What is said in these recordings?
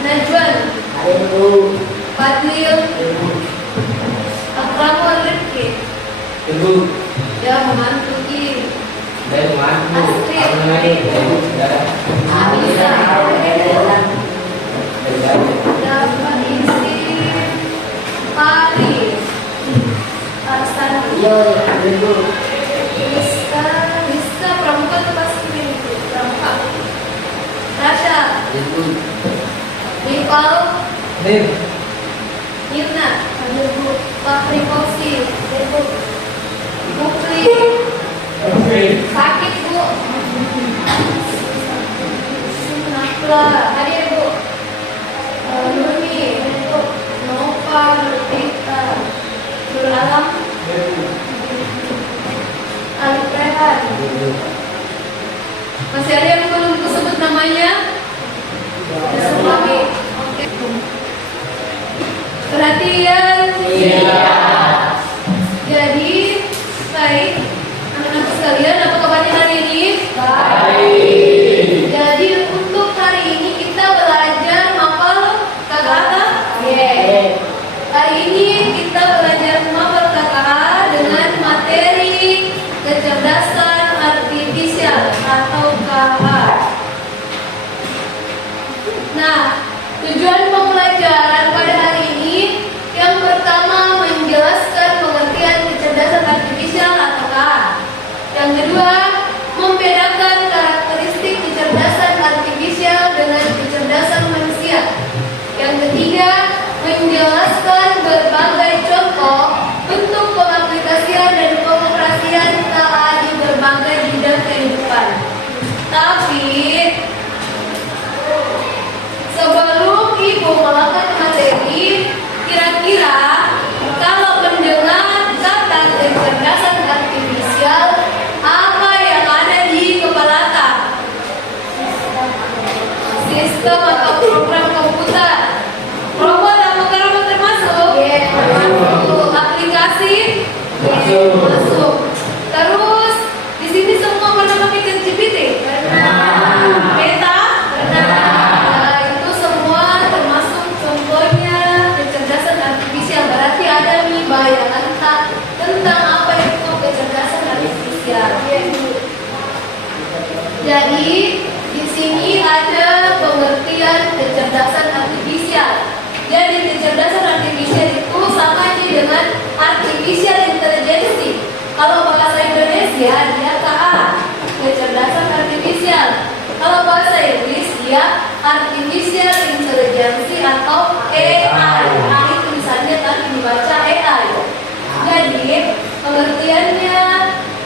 Najwan, Fadlil, Akramun Rifki, ya membantu Ki, Astrid, Anissa, Paris, Arsani, Rizka Pramuka itu pasti Pramuka, Rasha, Nipal, Nirna, Fahri Fauzi, Bukli, sakit Bu, Nakla, hadir Bu, Nurmi, Nova, Rita, Nurul Alam, Alif Rehan. Masih ada yang belum disebut namanya? Oke. Perhatian. Iya. Jadi, baik, anak-anak sekalian, apa kabarnya hari ini? Baik. Jadi untuk hari ini kita belajar hafal kata-kata. Yes. Hari ini kita belajar hafal kata-kata dengan materi kecerdasan artifisial atau KH. Nah, tujuan pembelajaran pada hari ini yang pertama menjelaskan pengertian kecerdasan artifisial atau KH. Yang kedua, membedakan karakteristik kecerdasan artifisial dengan kecerdasan manusia. Yang ketiga, menjelaskan berbagai contoh bentuk pengaplikasian dan pengoperasian KH di berbagai bidang kehidupan. Tapi sebelum Ibu melakukan materi, kira-kira kalau mendengar kata kecerdasan artifisial, apa yang ada di kepala Anda? Sistem atau program komputer. Robot atau robot termasuk? Termasuk. Aplikasi? Masuk. Terus di sini semua pernah pakai ChatGPT? Pernah. Peta? Pernah. Itu semua termasuk contohnya kecerdasan artifisial. Berarti ada nih bayangan tentang apa itu kecerdasan artifisial. Jadi di sini ada pengertian kecerdasan artifisial. Jadi kecerdasan artifisial itu sama aja dengan artificial intelligence. Kalau bahasa Indonesia dia KA, kecerdasan artifisial. Kalau bahasa Inggris dia artificial intelligence atau AI. Nah itu misalnya tadi dibaca AI. Jadi pengertiannya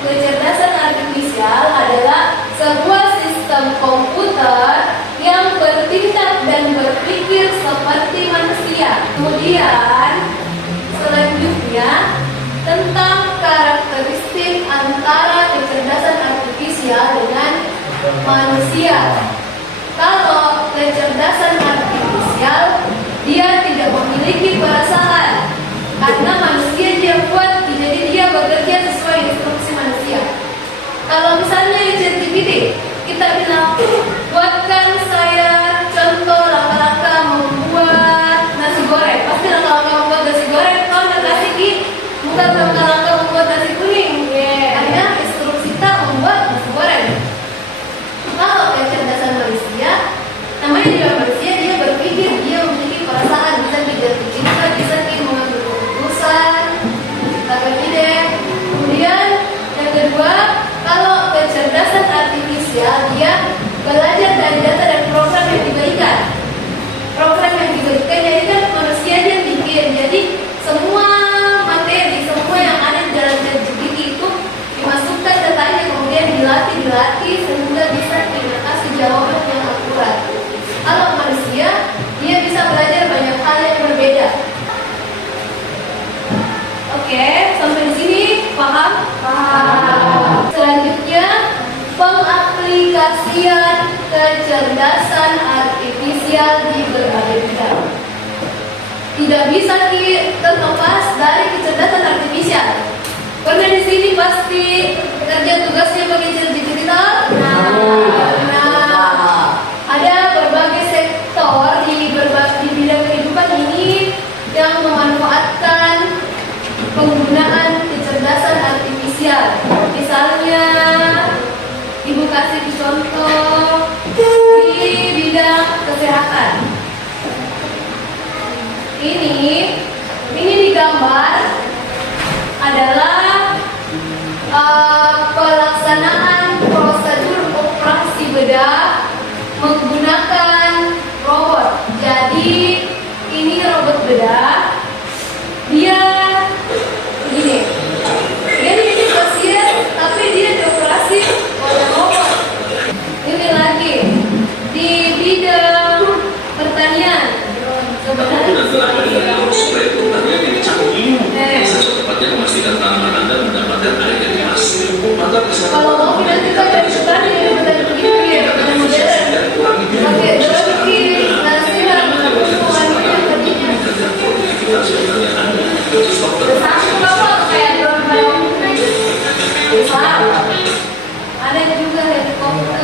kecerdasan artifisial adalah sebuah sistem komputer yang bertindak dan berpikir seperti manusia. Kemudian selanjutnya tentang karakteristik antara kecerdasan artifisial dengan manusia. Kalau kecerdasan artifisial dia tidak memiliki perasaan karena manusia dia buat, jadi dia bekerja sesuai instruksi manusia. Kalau misalnya di ChatGPT kita bilang buatkan saya contoh langkah-langkah membuat nasi goreng, pasti langkah-langkah membuat nasi goreng kalau nggak kasih bukan langkah-langkah membuat nasi kuning. Hanya instruksi kita membuat nasi goreng. Kalau kecerdasan manusia, namanya juga manusia, dia berpikir, dia memiliki perasaan, bisa dijatuh cinta, bisa dia mengambil keputusan, agak ide. Kemudian yang kedua, kalau kecerdasan artifisial dia belajar dari data dan program yang diberikan. Program yang diberikan jadi kan manusia dia bikin. Jadi semua materi, semua yang ada di dalam ChatGPT itu dimasukkan datanya, kemudian dilatih sehingga bisa kasih jawaban yang akurat. Kalau manusia dia bisa belajar banyak hal yang berbeda. Oke, sampai di sini paham? Paham. Selanjutnya pengaplikasian kecerdasan artifisial di berbagai bidang. Tidak bisa terlepas dari kecerdasan artifisial. Pernah di sini pasti kerja tugasnya pakai ChatGPT? Nah, ada penggunaan kecerdasan artifisial. Misalnya, Ibu kasih contoh di bidang kesehatan. Ini digambar adalah pelaksanaan prosedur operasi bedah menggunakan robot. Jadi ini robot bedah, dia begini, dia di pasien tapi dia dioperasi oleh robot. Ini lagi di bidang pertanian. Kalau mau kita dari petani begini ya, oke, berarti nasi dan semuanya tadinya ada juga helikopter.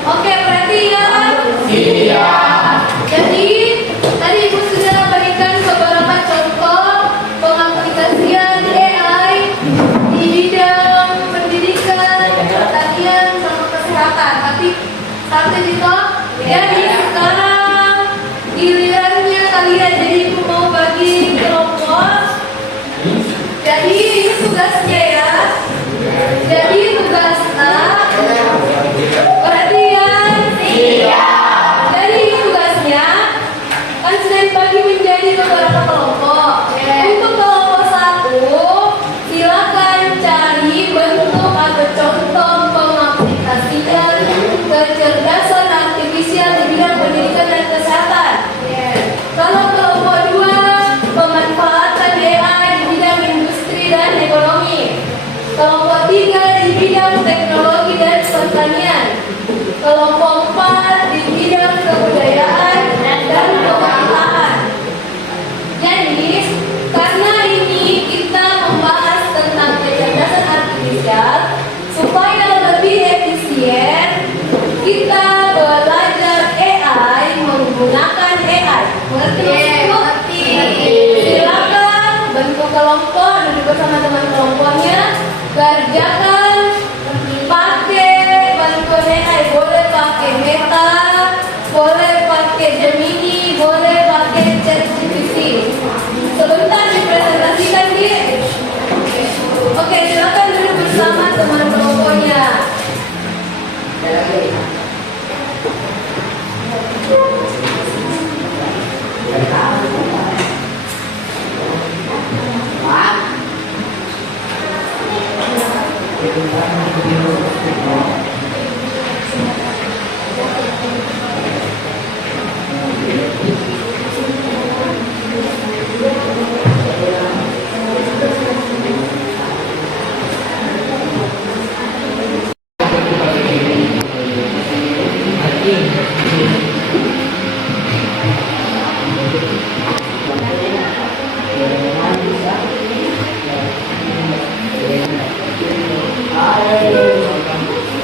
Oke, perhatian. Iya. Jadi tadi Ibu sudah berikan beberapa contoh pengaplikasian AI di bidang pendidikan, pertanian, sama kesehatan. Tapi satu juga, jadi sekarang gilirannya kalian. Jadi Ibu mau bagi kelompok. Jadi ini tugasnya ya. Jadi tugas A, perhatian. Iya. Jadi ini tugasnya kan sudah dibagi menjadi beberapa kelompok. Untuk kelompok 1, silakan cari bentuk atau contoh pengaplikasian kecerdasan artifisial di bidang pendidikan dan kesehatan. Kalau kelompok 2, pemanfaatan AI di bidang industri dan ekonomi. Kelompok 3 di bidang teknologi dan pertanian. Kelompok 4 di bidang kebudayaan dan pemerintahan. Jadi, karena ini kita membahas tentang kecerdasan artifisial, supaya lebih efisien, kita belajar AI menggunakan AI. Mengerti? Silakan bentuk kelompok, duduk bersama teman kelompoknya, kerjakan pakai bantuan AI. Boleh pakai Meta, boleh pakai Gemini, boleh pakai ChatGPT. Sebentar dipresentasikan di. Oke, silakan duduk bersama teman kelompoknya.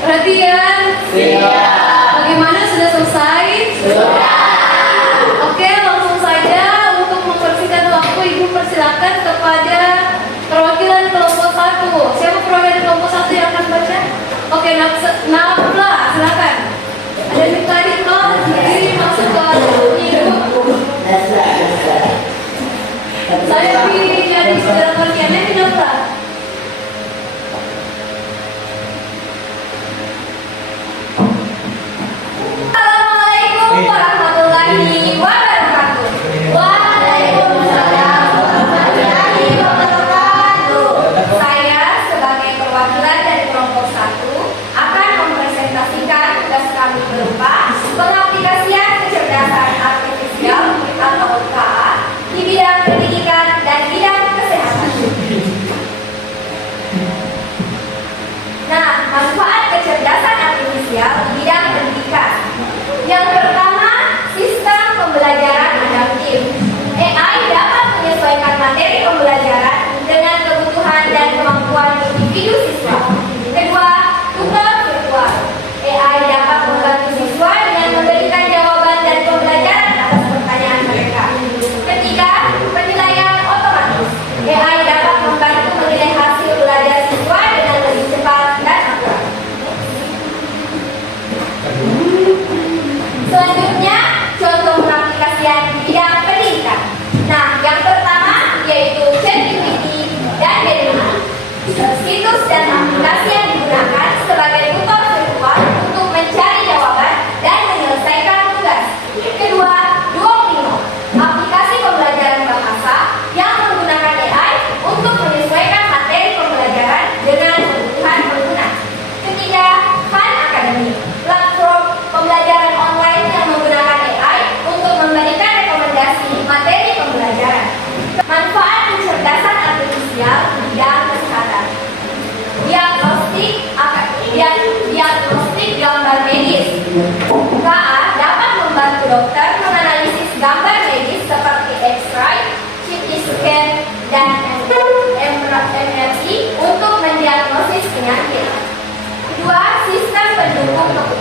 Perhatian. Bagaimana, sudah selesai? Sudah.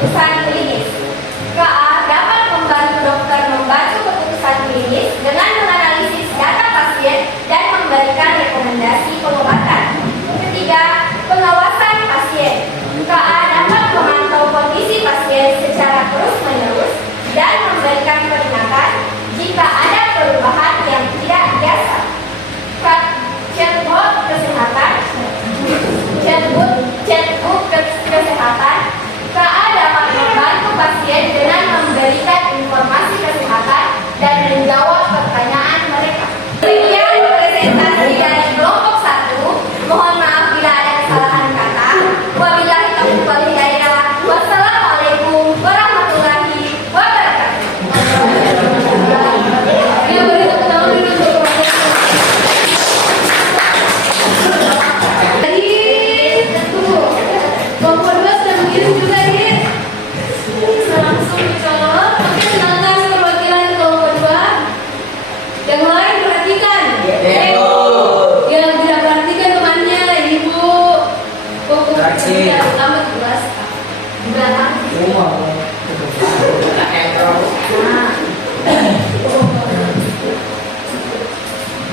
keputusan klinis. KA dapat membantu dokter membantu keputusan klinis dengan menganalisis data pasien dan memberikan rekomendasi pengobatan. Ketiga, pengawasan pasien. KA dapat memantau kondisi pasien secara terus-menerus dan memberikan peringatan jika ada perubahan yang tidak biasa. Chatbot kesehatan. Kesehatan. KA dapat membantu pasien dengan memberikan informasi kesehatan dan menjawab pertanyaan mereka. Demikian presentasi dari kelompok 1. Mohon maaf bila ada kesalahan kata. Wabillahi taufiq wal hidayah. Wassalamualaikum warahmatullahi wabarakatuh. Ya, boleh tepuk tangan dulu untuk kelompok 2 sudah mengirim juga nih. Langsung dicolok. Oke, silakan perwakilan kelompok 2. Yang lain perhatikan. Yang tidak perhatikan temannya, ibu. Fokus tidak utama jelas. Di belakang.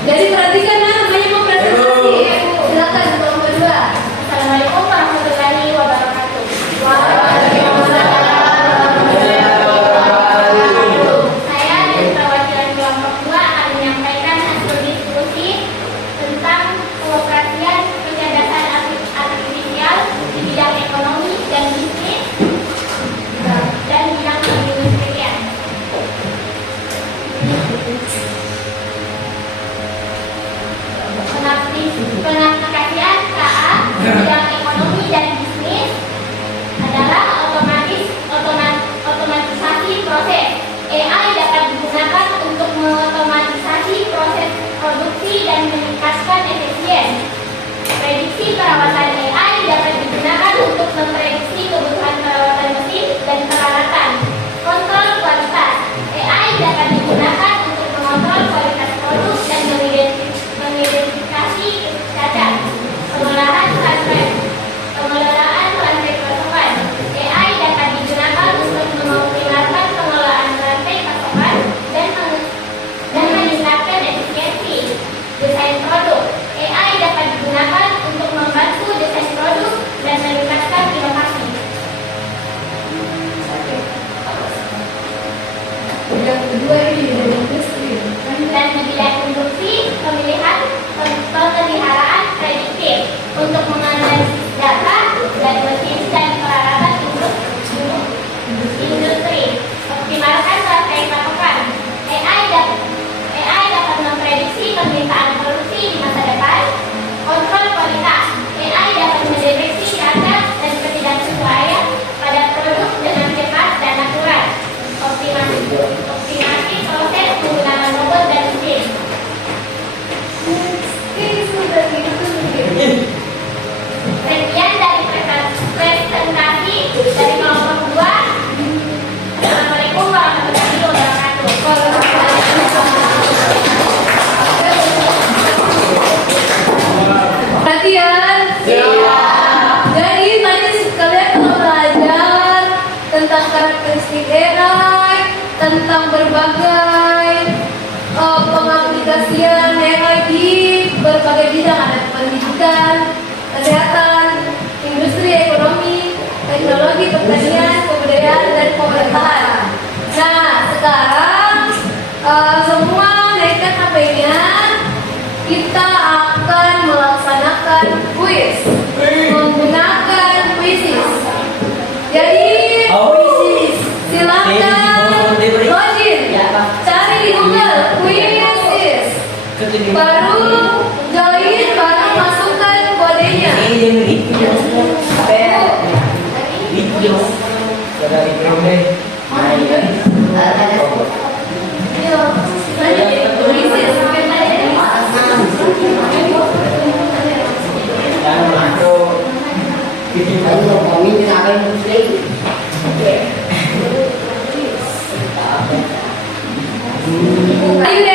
Jadi perhatikan namanya mau presentasi. Silakan kelompok 2. Assalamualaikum warahmatullahi wabarakatuh. Saya dari perwakilan kelompok 2 akan menyampaikan hasil diskusi tentang pengoperasian kecerdasan artifisial di bidang ekonomi dan bisnis dan bidang perindustrian. Pengaplikasian KA di bidang ekonomi dan bisnis adalah otomatisasi proses. AI dapat digunakan untuk mengotomatisasi proses produksi dan meningkatkan efisien. Prediksi perawatan AI dapat digunakan untuk memprediksi kebutuhan perawatan mesin dan peralatan. Kontrol kualitas. AI dapat digunakan untuk mengontrol kualitas produk dan mengidentifikasi cacat. Pengelolaan rantai pasokan. AI dapat digunakan untuk mengoptimalkan pengelolaan rantai pasokan dan meningkatkan efisiensi. Desain produk. AI dapat digunakan untuk membantu desain produk dan meningkatkan inovasi. Yang kedua ini dari industri. Dan di bidang industri, pemeliharaan prediktif untuk menganalisis data dan mesin dan peralatan industri. Optimalkan rantai pasokan. AI dapat memprediksi permintaan produksi di masa depan. Kontrol kualitas. AI dapat mendeteksi cacat dan ketidaksesuaian pada produk dengan cepat dan akurat. Optimasi proses penggunaan robot dan mesin. Sekian dari presentasi dari kelompok 2. Assalamualaikum warahmatullahi wabarakatuh. Perhatian. Jadi tadi kalian telah belajar tentang karakteristik AI, tentang berbagai pengaplikasian AI di berbagai bidang, ada pendidikan, kesehatan, industri, ekonomi, teknologi, pertanian, kebudayaan, dan pemerintahan. Nah, sekarang semua naikkan HP-nya. Kita akan melaksanakan kuis menggunakan quizzes. Jadi silakan login, cari di Google quizzes, baru join, baru masukkan kodenya. Are you